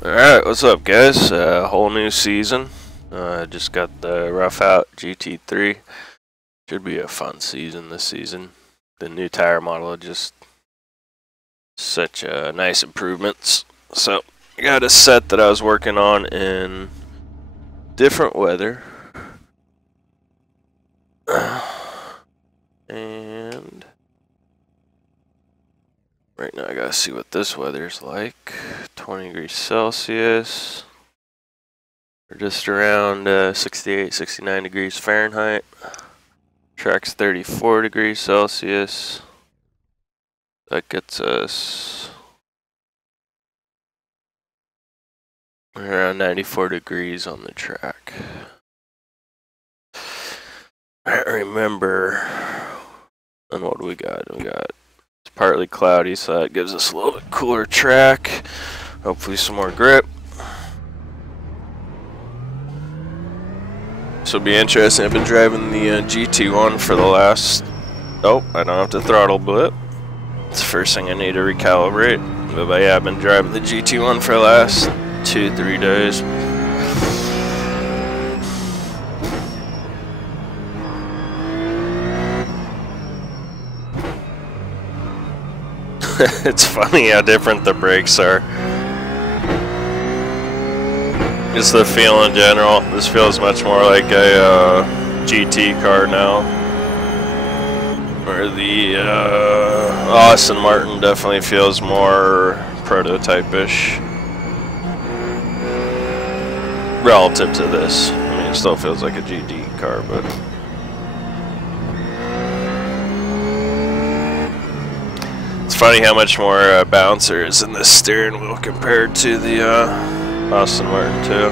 Alright, what's up guys? Whole new season. Just got the rough out GT3. Should be a fun season this season. The new tire model just such nice improvements. So I got a set that I was working on in different weather. And right now I gotta see what this weather's like. 20 degrees Celsius. We're just around 68, 69 degrees Fahrenheit. Track's 34 degrees Celsius. That gets us around 94 degrees on the track. I remember, and what do we got? We got, it's partly cloudy, so that gives us a little bit cooler track. Hopefully some more grip. This will be interesting. I've been driving the GT1 for the last... Oh, I don't have to throttle blip. It's the first thing I need to recalibrate. But yeah, I've been driving the GT1 for the last 2-3 days. It's funny how different the brakes are. Just the feel in general. This feels much more like a GT car now. Where the Aston Martin definitely feels more prototype-ish relative to this. I mean, it still feels like a GT car, but it's funny how much more bounce there is in this steering wheel compared to the Aston Martin too.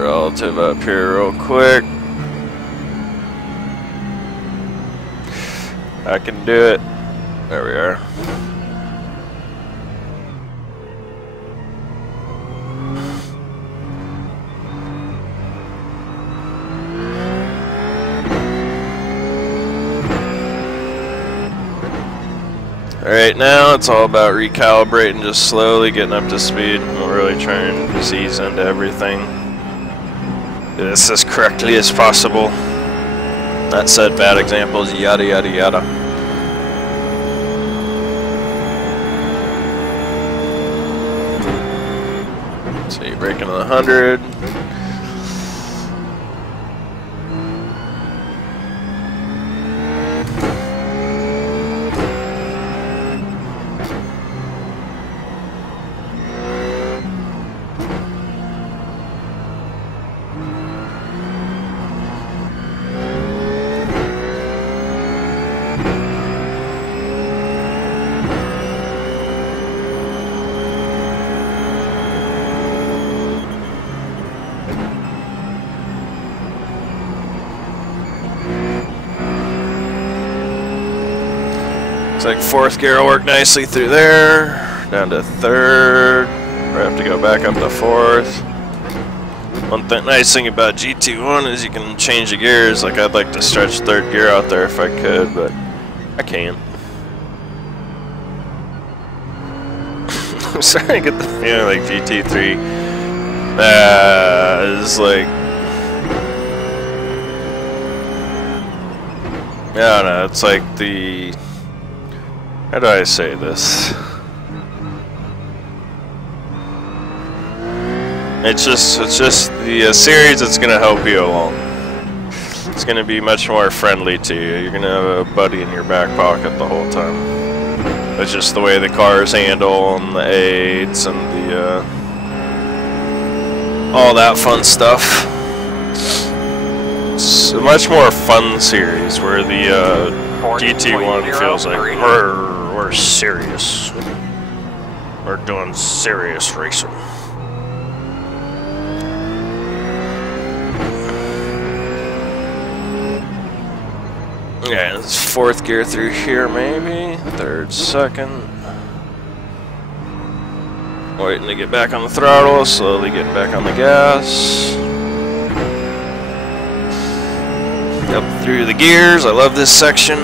Relative up here real quick. I can do it. There we are. Alright, now it's all about recalibrating, just slowly getting up to speed. We're really trying to ease into everything. Do this as correctly as possible. That said, bad examples, yada yada yada. So you break into the 100. Looks like fourth gear will work nicely through there. Down to third. We have to go back up to fourth. One nice thing about GT1 is you can change the gears. Like, I'd like to stretch third gear out there if I could, but I can't. I'm starting to get the feeling like GT3 is like, I don't know, it's like the, how do I say this? It's just the series that's gonna help you along. It's gonna be much more friendly to you. You're gonna have a buddy in your back pocket the whole time. It's just the way the cars handle and the aids and the all that fun stuff. It's a much more fun series where the GT1 feels like we're serious. We're doing serious racing. Yeah, it's fourth gear through here maybe. Third, second. Waiting to get back on the throttle, slowly getting back on the gas. Up through the gears. I love this section.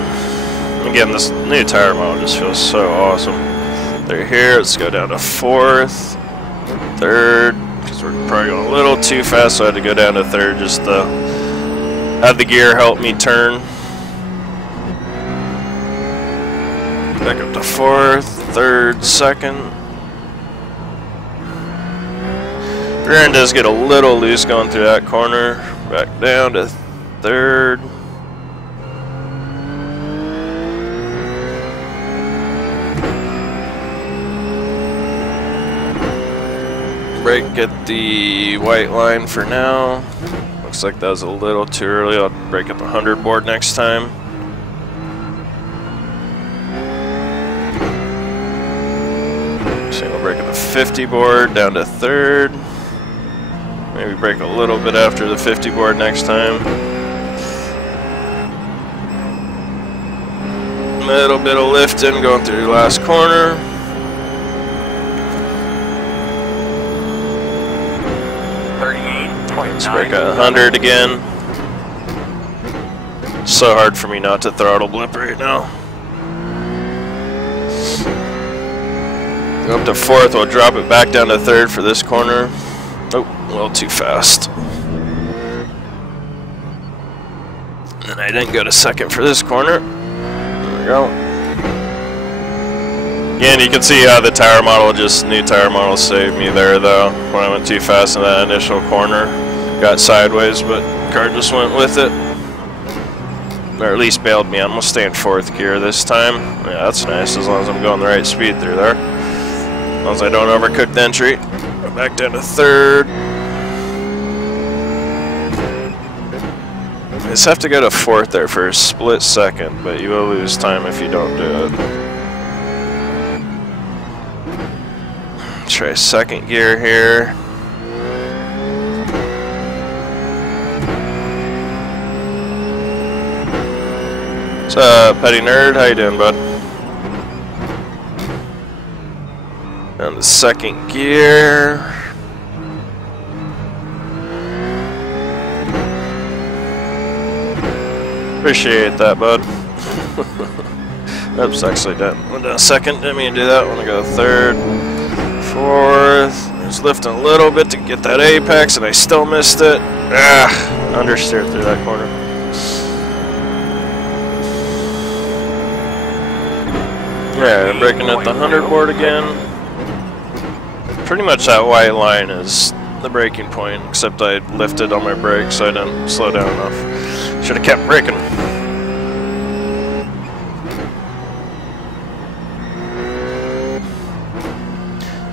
Again, this new tire model just feels so awesome. They're here. Let's go down to 4th, 3rd, because we're probably going a little too fast, so I had to go down to 3rd just to have the gear help me turn. Back up to 4th, 3rd, 2nd. Rear end does get a little loose going through that corner. Back down to 3rd. Brake at the white line for now. Looks like that was a little too early. I'll brake at the 100 board next time. Single brake at the 50 board down to 3rd. Maybe brake a little bit after the 50 board next time. Little bit of lifting going through the last corner. Let's brake at 100 again. It's so hard for me not to throttle blip right now. Go up to 4th, we'll drop it back down to 3rd for this corner. Oh, a little too fast. And I didn't go to 2nd for this corner. There we go. Again, you can see how the tire model, new tire model saved me there though. When I went too fast in that initial corner. Got sideways, but the car just went with it. Or at least bailed me out. I'm going to stay in 4th gear this time. Yeah, that's nice, as long as I'm going the right speed through there. As long as I don't overcook the entry. Go back down to 3rd. I just have to go to 4th there for a split second, but you will lose time if you don't do it. Try 2nd gear here. What's up, Petty Nerd? How you doing, bud? Down to 2nd gear. Appreciate that, bud. Oops, actually done. Went down 2nd. Didn't mean to do that. Want to go 3rd, 4th. Just lifting a little bit to get that apex, and I still missed it. Ah, understeered through that corner. Yeah, I'm braking at the 100 board again. Pretty much that white line is the braking point, except I lifted on my brakes so I didn't slow down enough. Should have kept braking.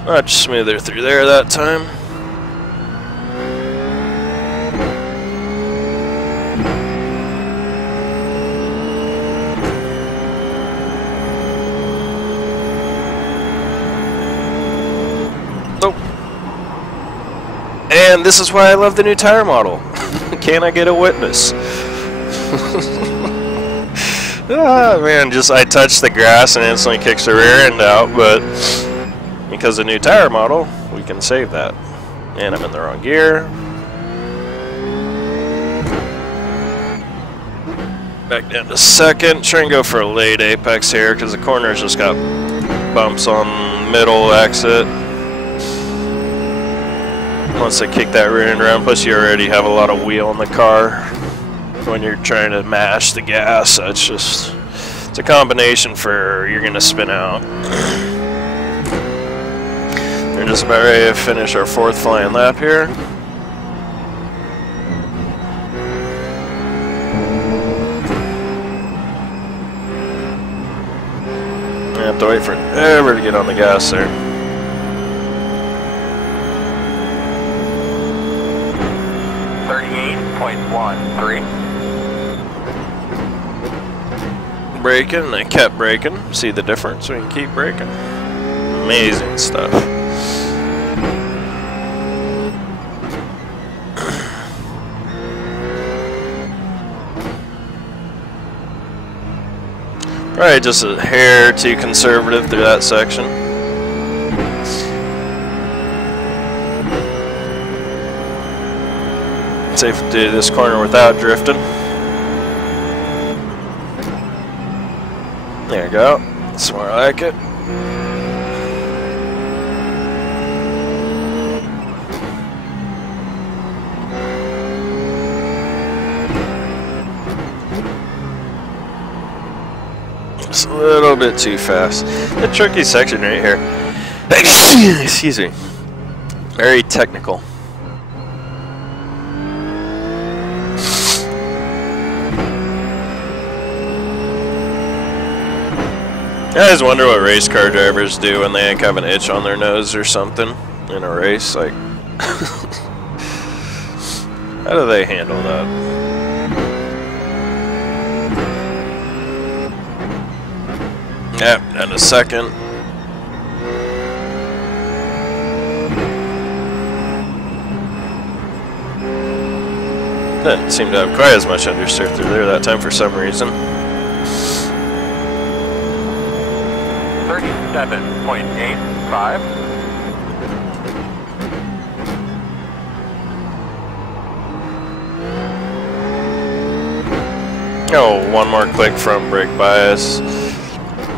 Much smoother through there that time. And this is why I love the new tire model. Can I get a witness? Ah, man, I touched the grass and instantly kicks the rear end out, but because of the new tire model, we can save that. And I'm in the wrong gear. Back down to 2nd. Try and go for a late apex here because the corner's just got bumps on middle exit. Once I kick that rear end around, plus you already have a lot of wheel in the car when you're trying to mash the gas, so it's a combination for you're gonna spin out. We're just about ready to finish our 4th flying lap here. I have to wait for forever to get on the gas there. Braking, and I kept braking. See the difference when you keep braking? Amazing stuff. Probably just a hair too conservative through that section. Safe to do this corner without drifting. There you go. That's more like it. It's a little bit too fast. The tricky section right here. Excuse me. Very technical. I always wonder what race car drivers do when they have an itch on their nose or something in a race. Like, how do they handle that? Yep, and a second. Didn't seem to have quite as much understeer through there that time for some reason. 37.85. Oh, one more click from brake bias.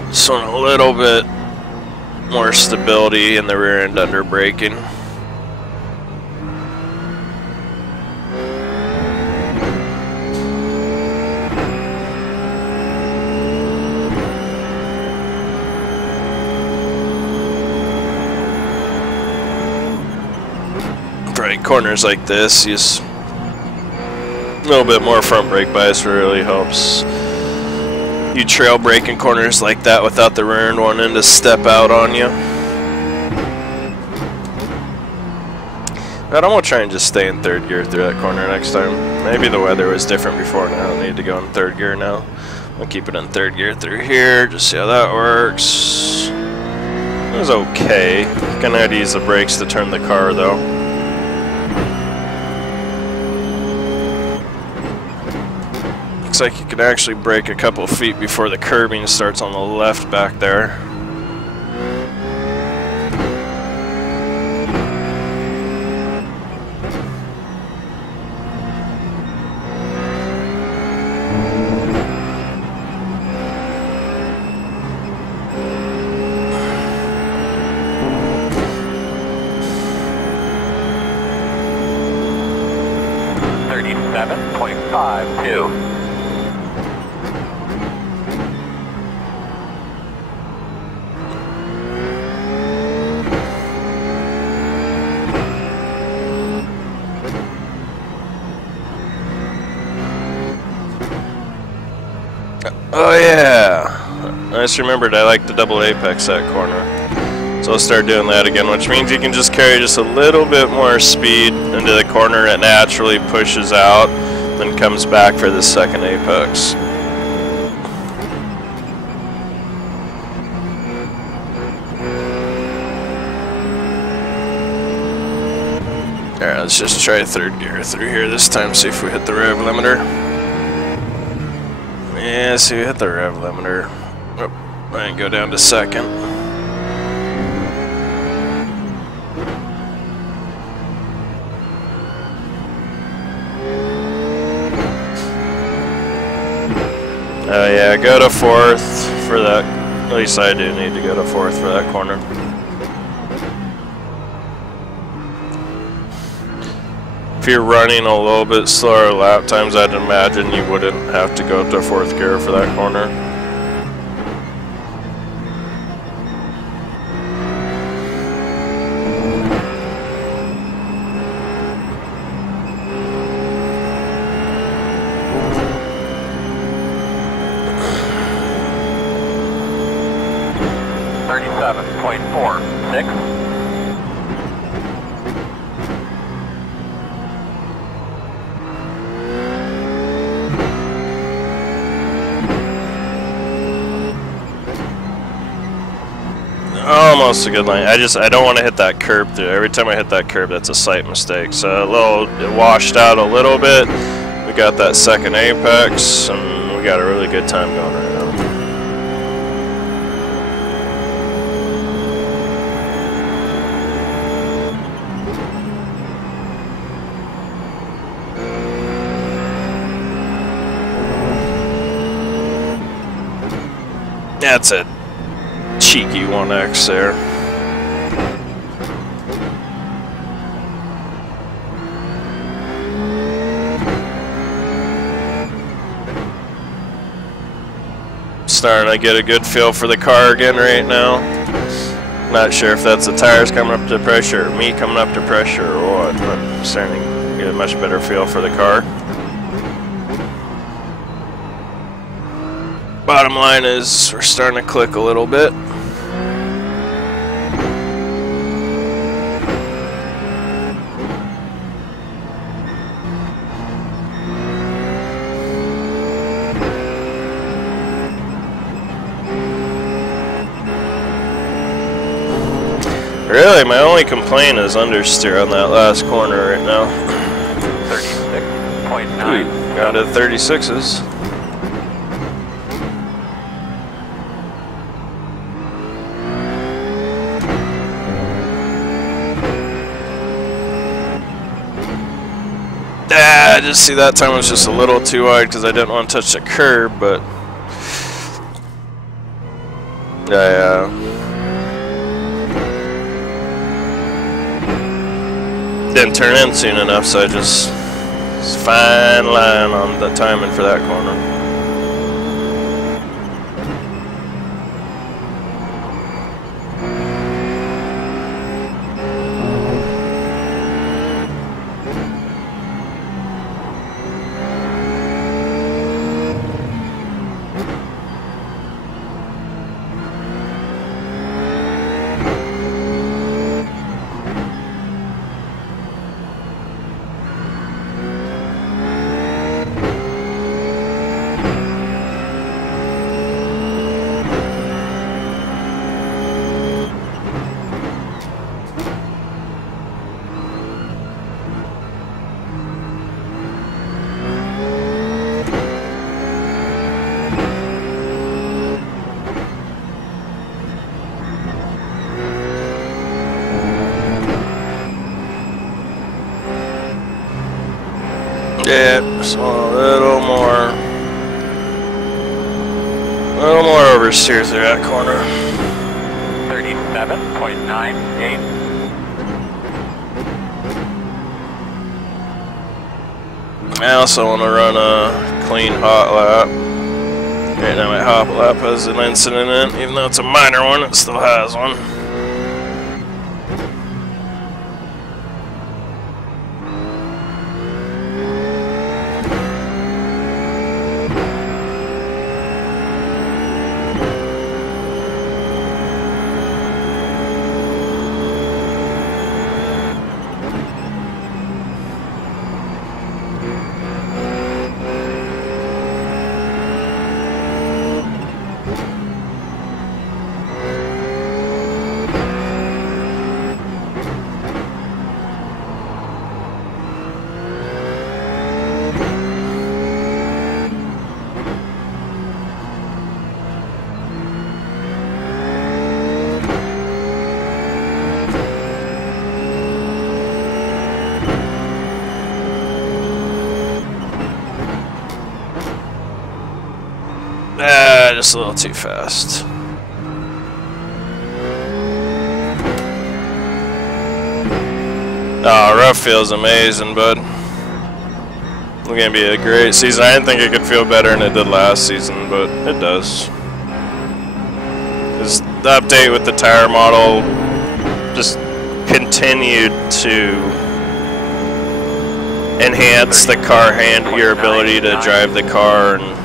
Just want a little bit more stability in the rear end under braking. Right, corners like this, just a little bit more front brake bias really helps you trail brake in corners like that without the rear end wanting to step out on you. But I'm gonna try and just stay in third gear through that corner next time. Maybe the weather was different before and I don't need to go in third gear now. I'll keep it in third gear through here, just see how that works. It was okay. Gonna have to use the brakes to turn the car though. Looks like you can actually brake a couple of feet before the curbing starts on the left back there. Oh yeah, I just remembered I like the double apex that corner. So I'll start doing that again, which means you can just carry just a little bit more speed into the corner. It naturally pushes out, then comes back for the second apex. Alright, let's just try third gear through here this time, see if we hit the rev limiter. Yeah, see, we hit the rev limiter. Oh, I didn't go down to second. Oh yeah, go to fourth for that. At least I do need to go to fourth for that corner. If you're running a little bit slower lap times, I'd imagine you wouldn't have to go to fourth gear for that corner. Almost a good line. I don't want to hit that curb through. Every time I hit that curb, that's a sight mistake. So it washed out a little bit. We got that second apex, and we got a really good time going right now. That's a cheeky 1X there. Starting to get a good feel for the car again right now. Not sure if that's the tires coming up to pressure or me coming up to pressure or what, but I'm starting to get a much better feel for the car. Bottom line is we're starting to click a little bit. Really, my only complaint is understeer on that last corner right now. 36.9. Down to 36s. I just see that time was just a little too wide because I didn't want to touch the curb, but didn't turn in soon enough, so I just fine line on the timing for that corner. Yeah, so a little more oversteer through that corner. 37.98. I also want to run a clean hot lap. Right now my hot lap has an incident in it, even though it's a minor one, it still has one. Just a little too fast. Oh, rough feels amazing, bud. It's gonna be a great season. I didn't think it could feel better than it did last season, but it does. Just the update with the tire model just continued to enhance the car your ability to drive the car and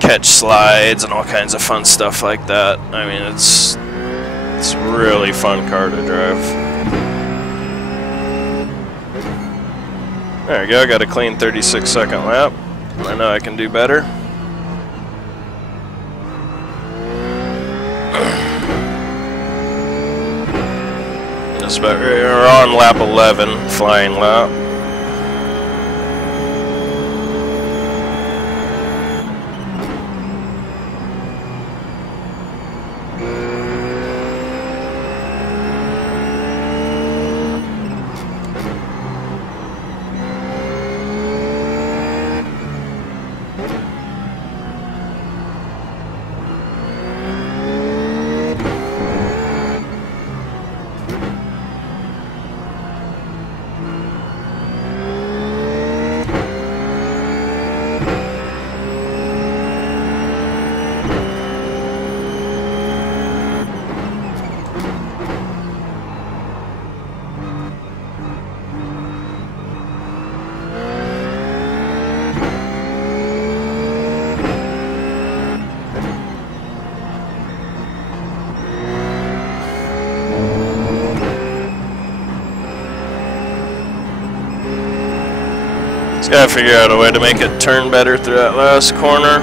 catch slides and all kinds of fun stuff like that. I mean, it's a really fun car to drive. There we go, got a clean 36-second lap. I know I can do better. Just about ready. We're on lap 11, flying lap. Just gotta figure out a way to make it turn better through that last corner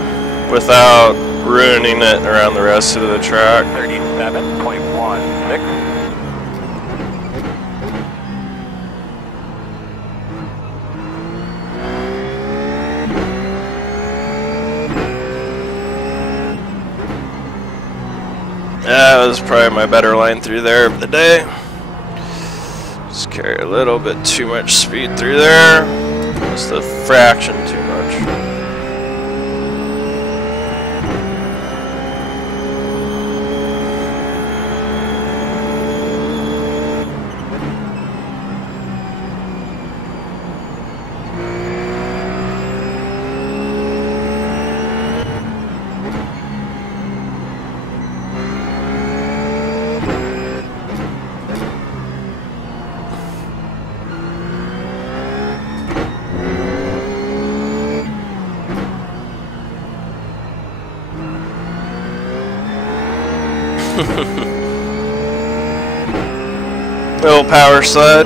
without ruining it around the rest of the track. 37.16. That was probably my better line through there of the day. Just carry a little bit too much speed through there. Just a fraction too much. Little power slide.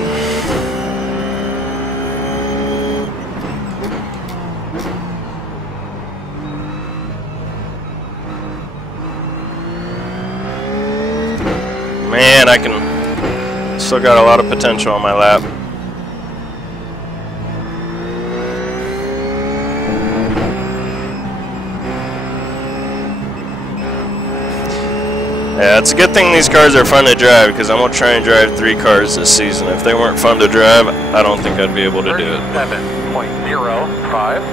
Man, I can still got a lot of potential on my lap. Yeah, it's a good thing these cars are fun to drive because I'm going to try and drive 3 cars this season. If they weren't fun to drive, I don't think I'd be able to do it. 37.05.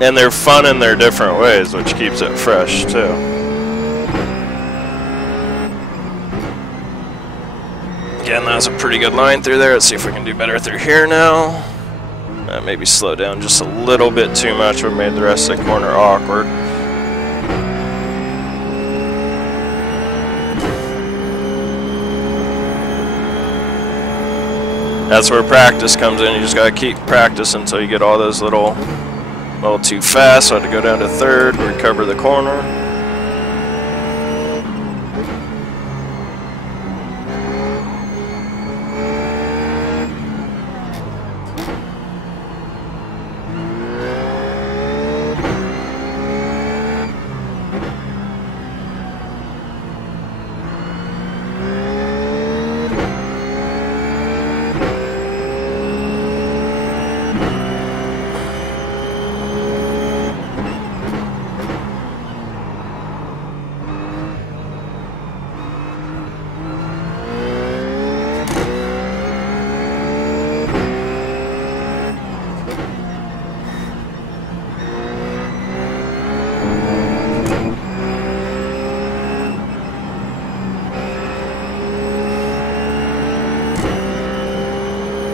And they're fun in their different ways, which keeps it fresh too. Again, that was a pretty good line through there. Let's see if we can do better through here now. Maybe slow down just a little bit too much would have made the rest of the corner awkward. That's where practice comes in. You just gotta keep practicing until you get all those a little too fast. So I had to go down to 3rd, recover the corner.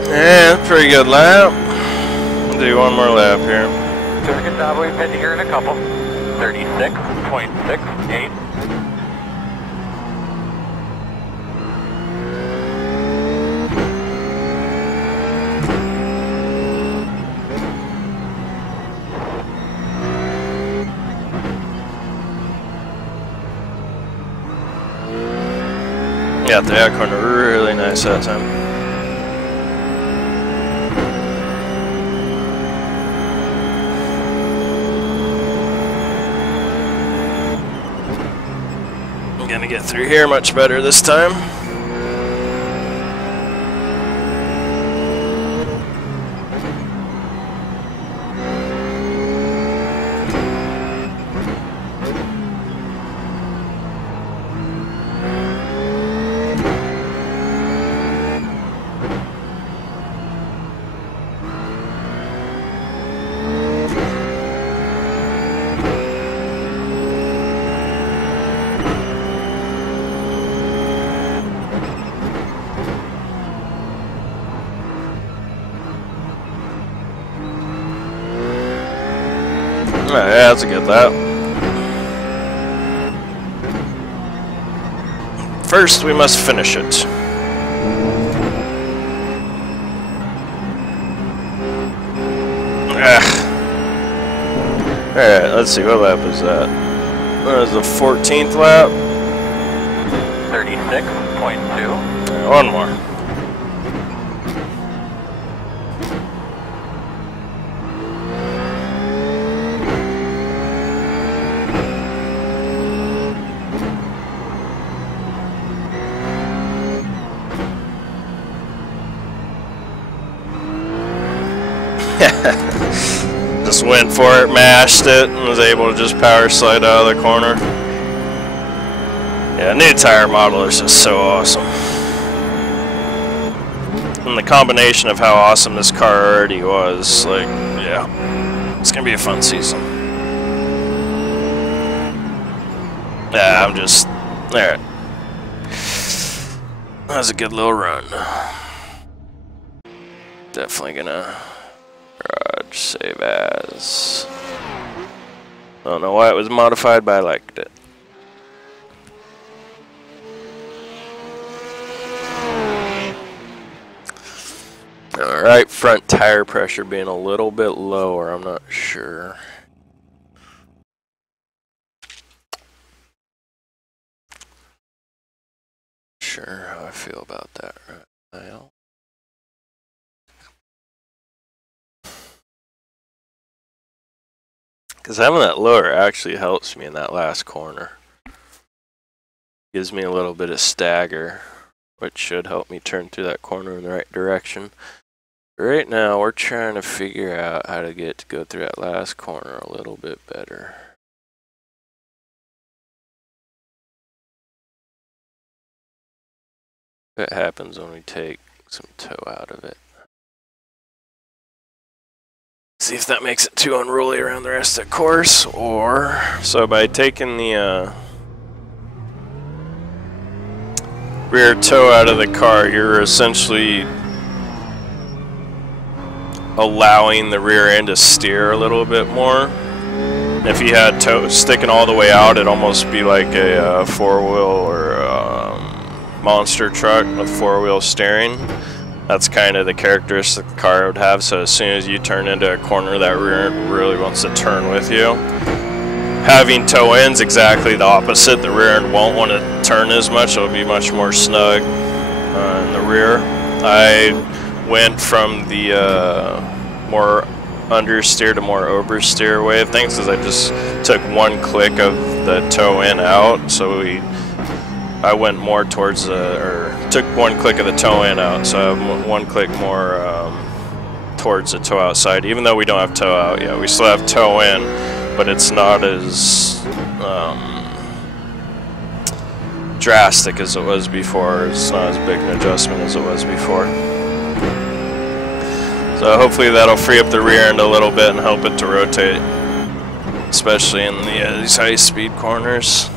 Yeah, pretty good lap. We'll do one more lap here. Doing a good job. We've been here in a couple. 36.68. Yeah, the out corner really nice that time. Gonna get through here much better this time. Yeah, that's a good lap. First, we must finish it. Alright, let's see, what lap is that? That was the 14th lap. 36.2. One more. Just went for it, mashed it, and was able to just power slide out of the corner. Yeah, new tire model is just so awesome. And the combination of how awesome this car already was, like, yeah, it's gonna be a fun season. Yeah, I'm just, alright. That was a good little run. Definitely gonna garage save as. Don't know why it was modified, but I liked it. Alright, front tire pressure being a little bit lower, I'm not sure. Sure how I feel about that right now. Because having that lower actually helps me in that last corner. Gives me a little bit of stagger, which should help me turn through that corner in the right direction. Right now, we're trying to figure out how to go through that last corner a little bit better. What happens when we take some toe out of it? See if that makes it too unruly around the rest of the course, or so by taking the rear toe out of the car, you're essentially allowing the rear end to steer a little bit more. If you had toe sticking all the way out, it'd almost be like a four-wheel or monster truck with four-wheel steering. That's kind of the characteristic the car would have. So as soon as you turn into a corner, that rear end really wants to turn with you. Having toe ends exactly the opposite. The rear end won't want to turn as much. It'll be much more snug in the rear. I went from the more understeer to more oversteer way of things, because I just took one click of the toe in out. So I went more towards took one click of the toe in out. So I one click more towards the toe outside. Even though we don't have toe out yet, we still have toe in, but it's not as drastic as it was before. It's not as big an adjustment as it was before. So hopefully that'll free up the rear end a little bit and help it to rotate, especially in these high-speed corners.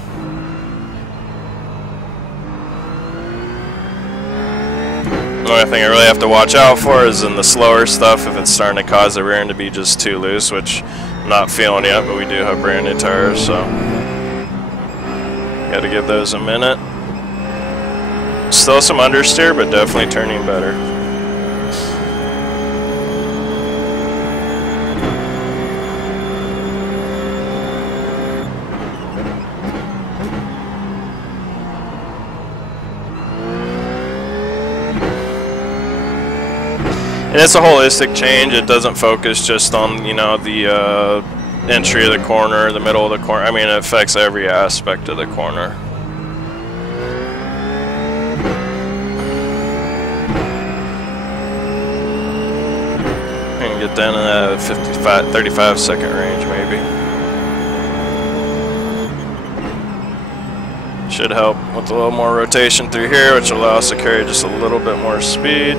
The only thing I really have to watch out for is in the slower stuff, if it's starting to cause the rear end to be just too loose, which I'm not feeling yet, but we do have brand new tires, so got to give those a minute. Still some understeer, but definitely turning better. And it's a holistic change. It doesn't focus just on, you know, the entry of the corner, the middle of the corner. I mean, it affects every aspect of the corner. I can get down in that 35 second range maybe. Should help with a little more rotation through here, which will allow us to carry just a little bit more speed.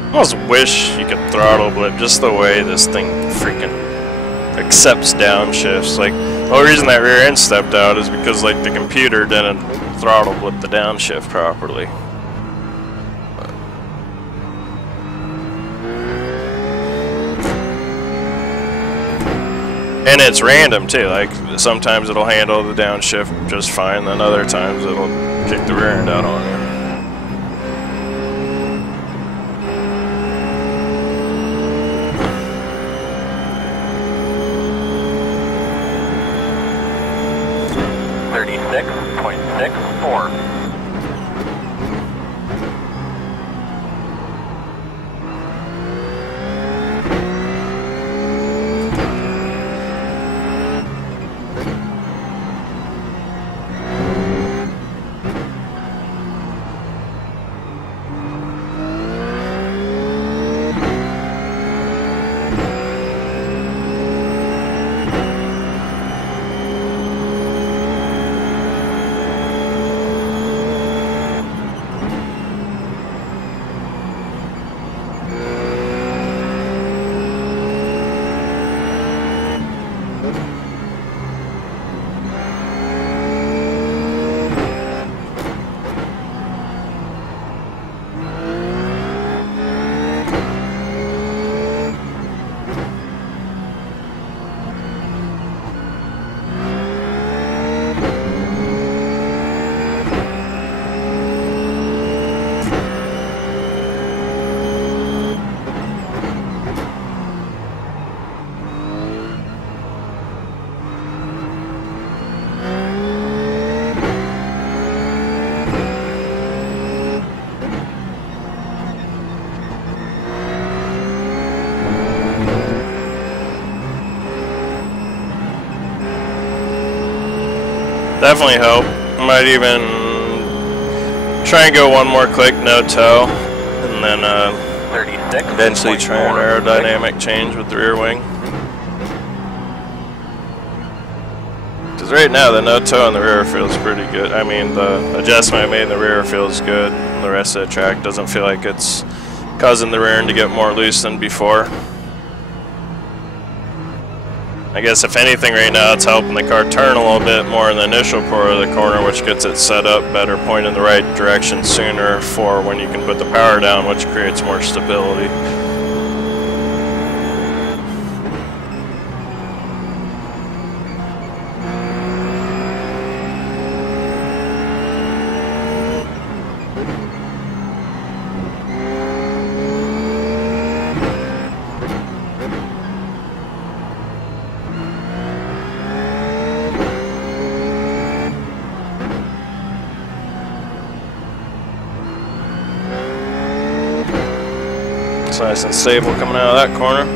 I almost wish you could throttle blip just the way this thing freaking accepts downshifts. Like, the only reason that rear end stepped out is because, like, the computer didn't throttle blip the downshift properly. And it's random too. Like, sometimes it'll handle the downshift just fine, then other times it'll kick the rear end out on you. definitely help. Might even try and go one more click, no toe, and then 36. eventually try an aerodynamic change with the rear wing. Because right now the no toe in the rear feels pretty good. I mean, the adjustment I made in the rear feels good. The rest of the track doesn't feel like it's causing the rear end to get more loose than before. I guess if anything right now it's helping the car turn a little bit more in the initial part of the corner, which gets it set up better, point in the right direction sooner for when you can put the power down, which creates more stability. It's nice and stable coming out of that corner.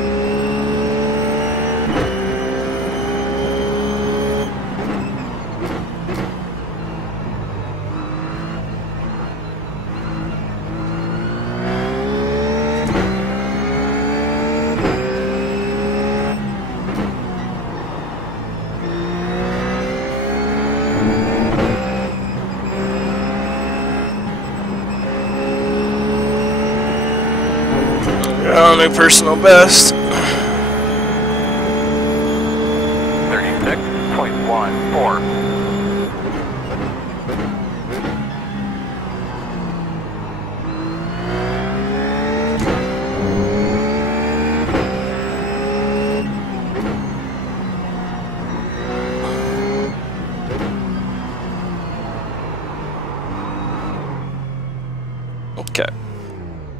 Oh, new personal best. 36.14. Okay.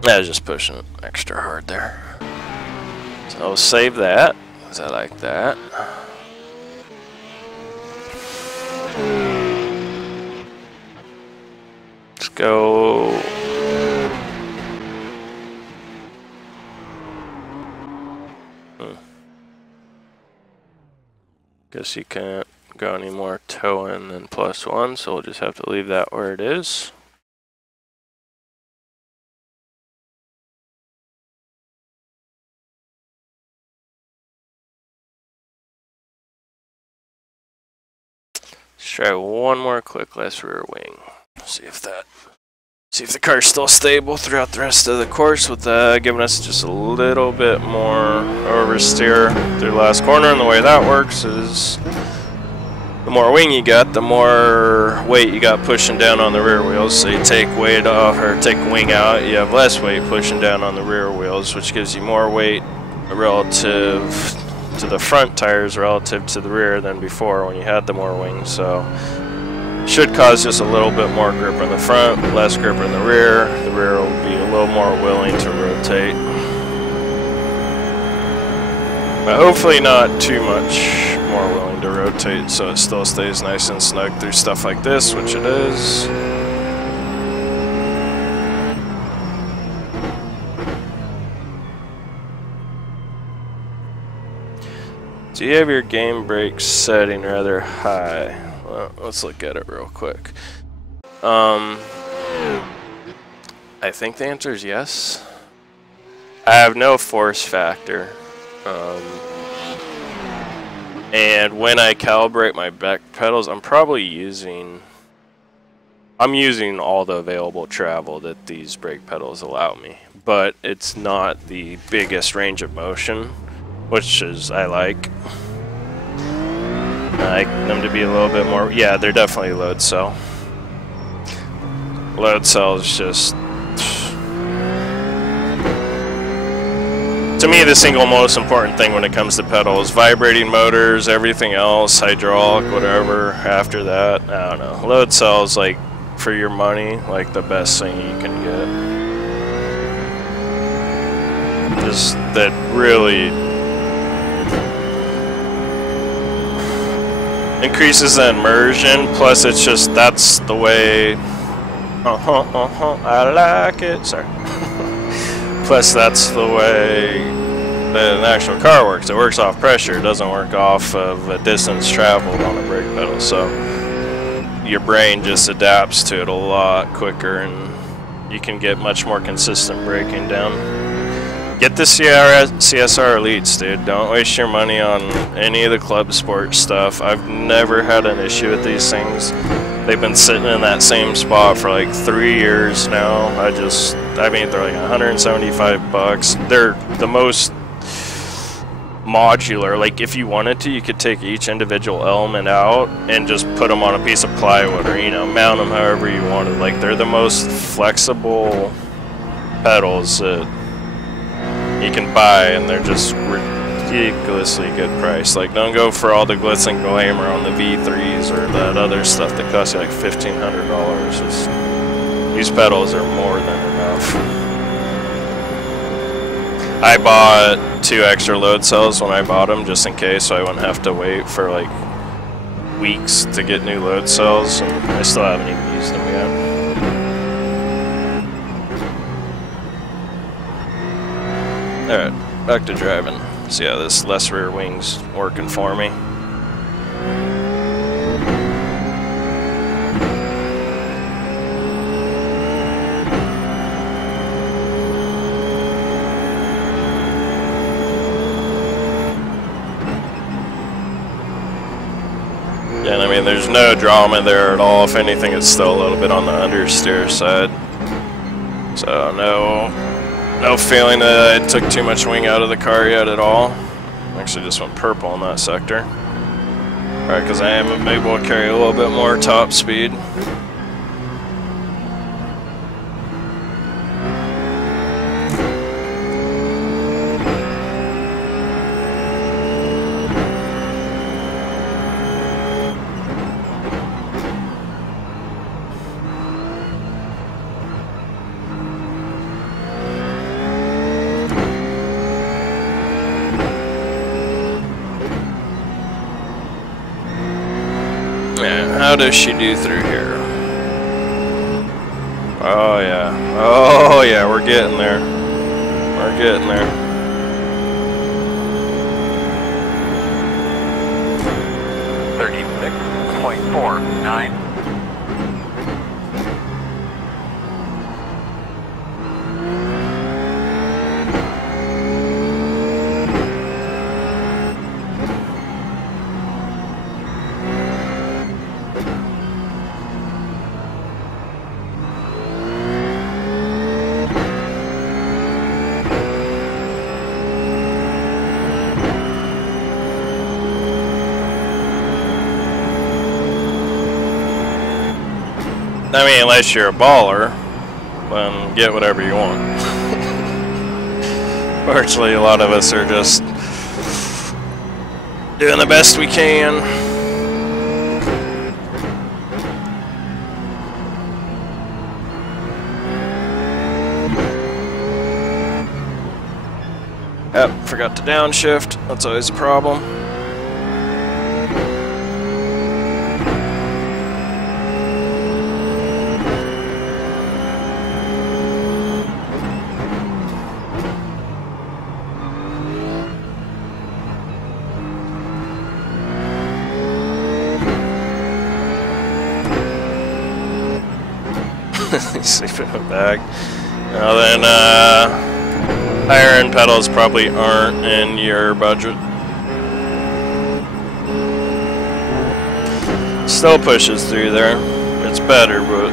I was just pushing it extra hard there. So I'll save that, because I like that. Let's go. Guess you can't go any more toe in than +1, so we'll just have to leave that where it is. Let's try one more click less rear wing. See if the car's still stable throughout the rest of the course, with giving us just a little bit more oversteer through the last corner. And the way that works is the more wing you got, the more weight you got pushing down on the rear wheels. So you take weight off or take wing out, you have less weight pushing down on the rear wheels, which gives you more weight relative to the front tires relative to the rear than before when you had the more wings. So should cause just a little bit more grip in the front, less grip in the rear. The rear will be a little more willing to rotate, but hopefully not too much more willing to rotate, so it still stays nice and snug through stuff like this, which it is. So you have your game brake setting rather high. Well, let's look at it real quick. I think the answer is yes. I have no force factor. And when I calibrate my back pedals, I'm using all the available travel that these brake pedals allow me. But it's not the biggest range of motion, which is I like. I like them to be a little bit more. Yeah, they're definitely load cell. Load cell is just, to me, the single most important thing when it comes to pedals. Vibrating motors, everything else, hydraulic, whatever. After that, I don't know. Load cell is like, for your money, like the best thing you can get. Just that really increases the immersion, plus it's just, that's the way, I like it, sorry. Plus that's the way that an actual car works. It works off pressure, it doesn't work off of a distance traveled on a brake pedal, so your brain just adapts to it a lot quicker, and you can get much more consistent braking down. Get the CSR Elites, dude. Don't waste your money on any of the club sport stuff. I've never had an issue with these things. They've been sitting in that same spot for like 3 years now. I mean, they're like 175 bucks. They're the most modular. Like, if you wanted to, you could take each individual element out and just put them on a piece of plywood, or, you know, mount them however you wanted. Like, they're the most flexible pedals that you can buy, and they're just ridiculously good price. Like, don't go for all the glitz and glamour on the V3s or that other stuff that costs you like $1,500. These pedals are more than enough. I bought 2 extra load cells when I bought them, just in case, so I wouldn't have to wait for like weeks to get new load cells, and I still haven't even used them yet. Alright, back to driving. So yeah, this less rear wing's working for me. And I mean, there's no drama there at all. If anything, it's still a little bit on the understeer side. So no feeling that I took too much wing out of the car yet at all. Actually just went purple in that sector. Alright, because I am able to carry a little bit more top speed. How does she do through here? Oh yeah. Oh yeah, we're getting there. We're getting there. .49. I mean, unless you're a baller, then get whatever you want. Fortunately, a lot of us are just doing the best we can. Yep, forgot to downshift. That's always a problem. Sleep in the back. Now then, higher end pedals probably aren't in your budget. Still pushes through there. It's better, but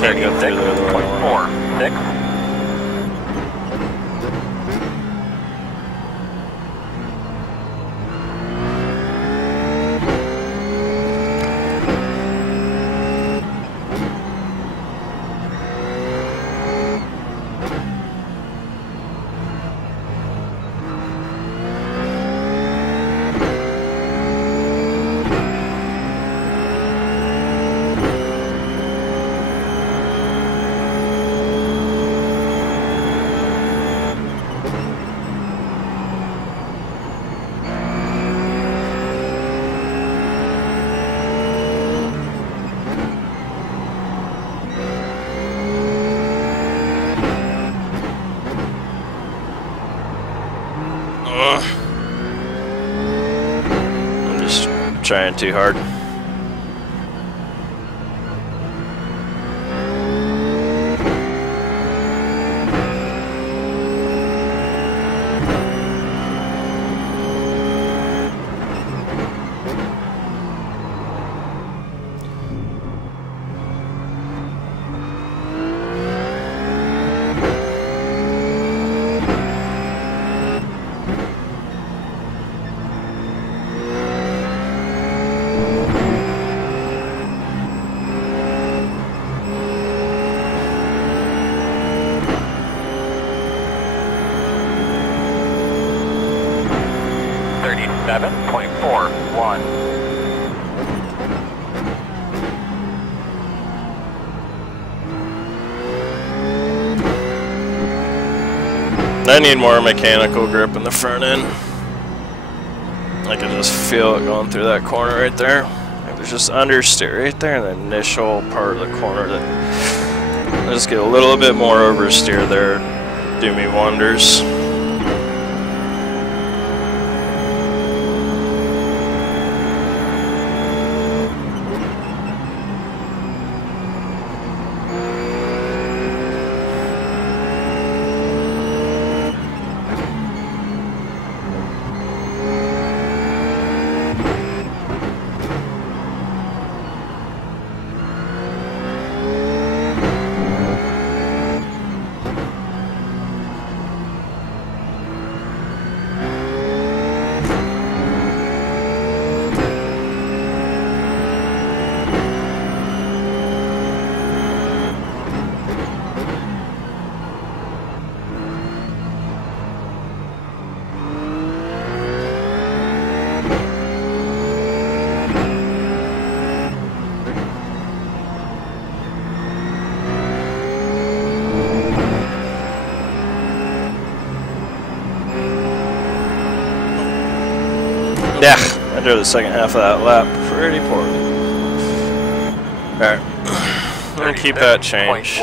can't get through there the way I want. I'm just trying too hard. 37.41. I need more mechanical grip in the front end. I can just feel it going through that corner right there. There's just understeer right there in the initial part of the corner that I just get a little bit more oversteer there. Do me wonders. Yeah, I drove the second half of that lap pretty poorly. Alright, I'm gonna keep that change.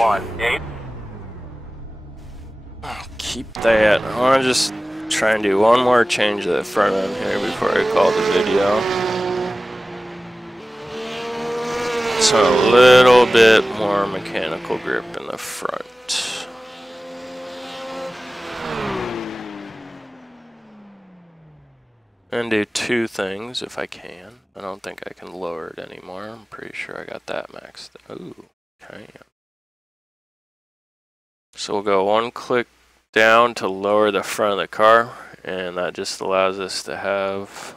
Keep that. I wanna just try and do one more change to the front end here before I call the video. So a little bit more mechanical grip in the front. And do two things if I can. I don't think I can lower it anymore. I'm pretty sure I got that maxed. Ooh, okay. So we'll go one click down to lower the front of the car, and that just allows us to have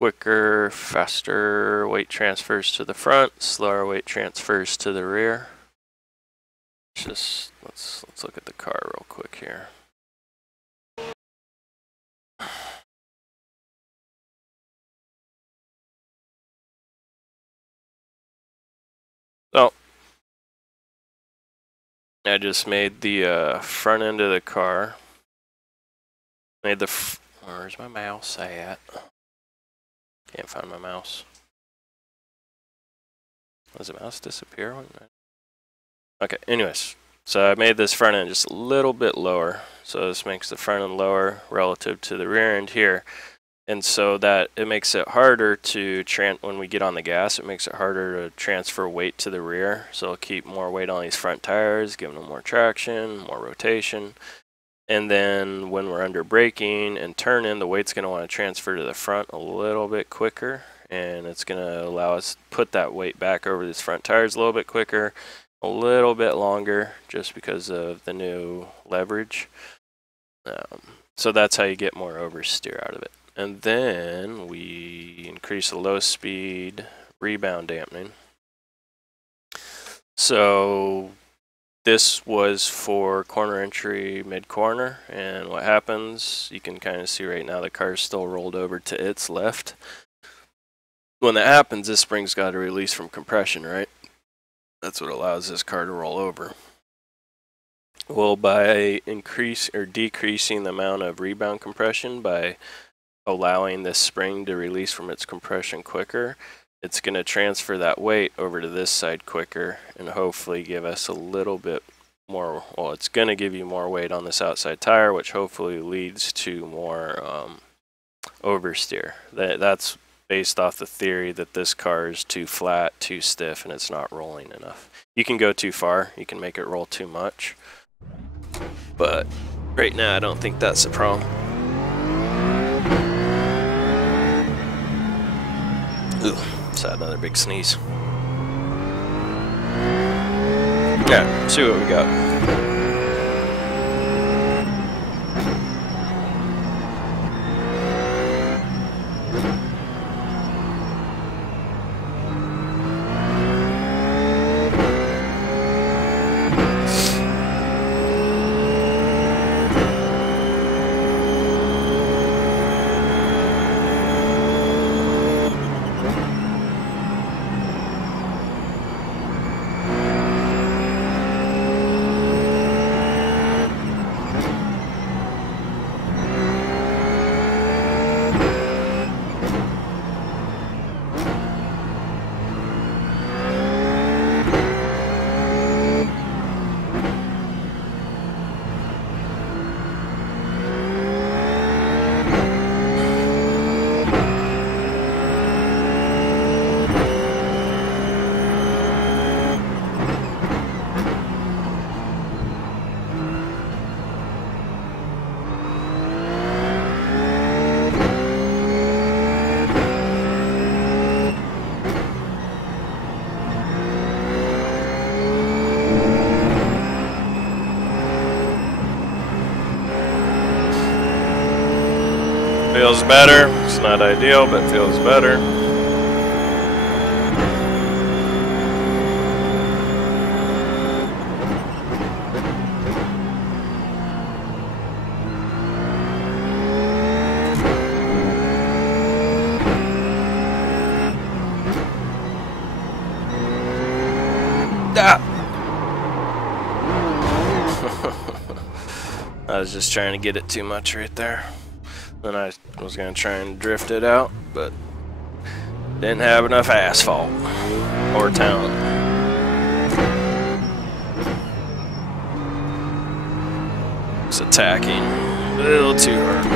quicker, faster weight transfers to the front, slower weight transfers to the rear. Just let's look at the car real quick here. So I just made the front end of the car. Made the where's my mouse at? Can't find my mouse. Does the mouse disappear? Okay, anyways. So I made this front end just a little bit lower. So this makes the front end lower relative to the rear end here. And so that it makes it harder to, when we get on the gas, it makes it harder to transfer weight to the rear. So it'll keep more weight on these front tires, giving them more traction, more rotation. And then when we're under braking and turning, the weight's going to want to transfer to the front a little bit quicker. And it's going to allow us to put that weight back over these front tires a little bit quicker, a little bit longer, just because of the new leverage. So that's how you get more oversteer out of it. And then we increase the low speed rebound dampening. So this was for corner entry mid-corner, and what happens, you can kind of see right now the car's still rolled over to its left. When that happens, this spring's got to release from compression, right? That's what allows this car to roll over. Well, by decreasing the amount of rebound compression, by allowing this spring to release from its compression quicker, it's going to transfer that weight over to this side quicker and hopefully give us a little bit more, well, it's going to give you more weight on this outside tire, which hopefully leads to more oversteer. That's based off the theory that this car is too flat, too stiff, and it's not rolling enough. You can go too far, you can make it roll too much, but right now I don't think that's the problem. Ooh, just had another big sneeze. Yeah, see what we got. Feels better. It's not ideal, but feels better. I was just trying to get it too much right there. Then I was going to try and drift it out, but didn't have enough asphalt or talent. It's attacking a little too hard.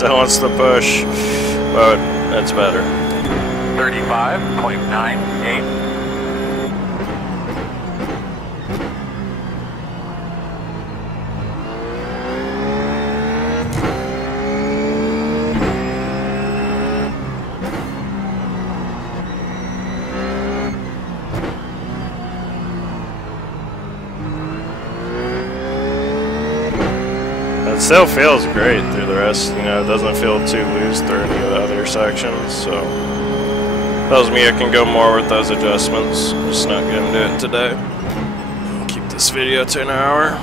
That wants to push, but that's better. 35.98. It still feels great through the rest, you know, it doesn't feel too loose through any of the other sections, so tells me I can go more with those adjustments. I'm just not going to do it today. Keep this video to an hour.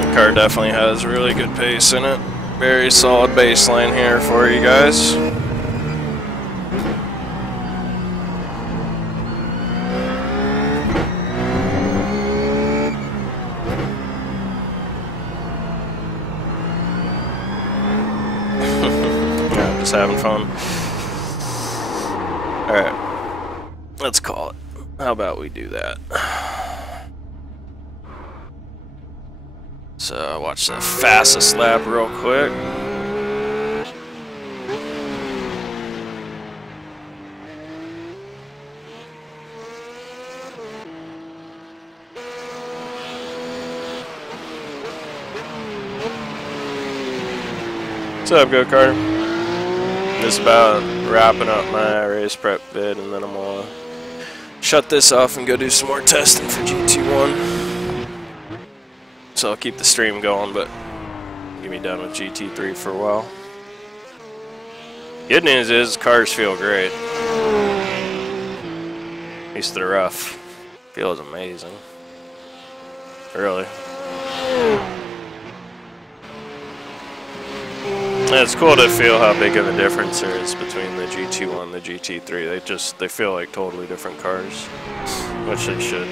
The car definitely has really good pace in it. Very solid baseline here for you guys. Having fun. Alright, let's call it. How about we do that? So watch the fastest lap real quick. What's up, go-karter? This is about wrapping up my race prep vid, and then I'm gonna shut this off and go do some more testing for GT1. So I'll keep the stream going, but get me done with GT3 for a while. Good news is cars feel great. At least they're rough. Feels amazing. Really. Yeah, it's cool to feel how big of a difference there is between the GT1 and the GT3. They feel like totally different cars, which they should.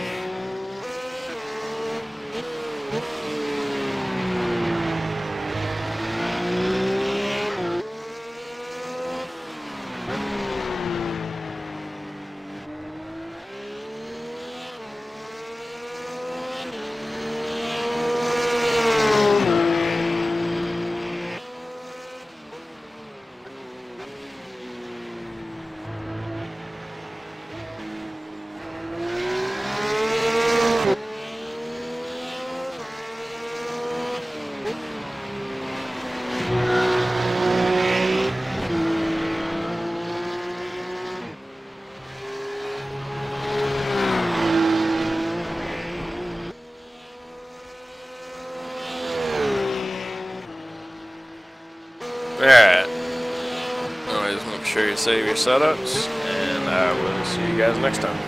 Alright. Always make sure you save your setups, and I will see you guys next time.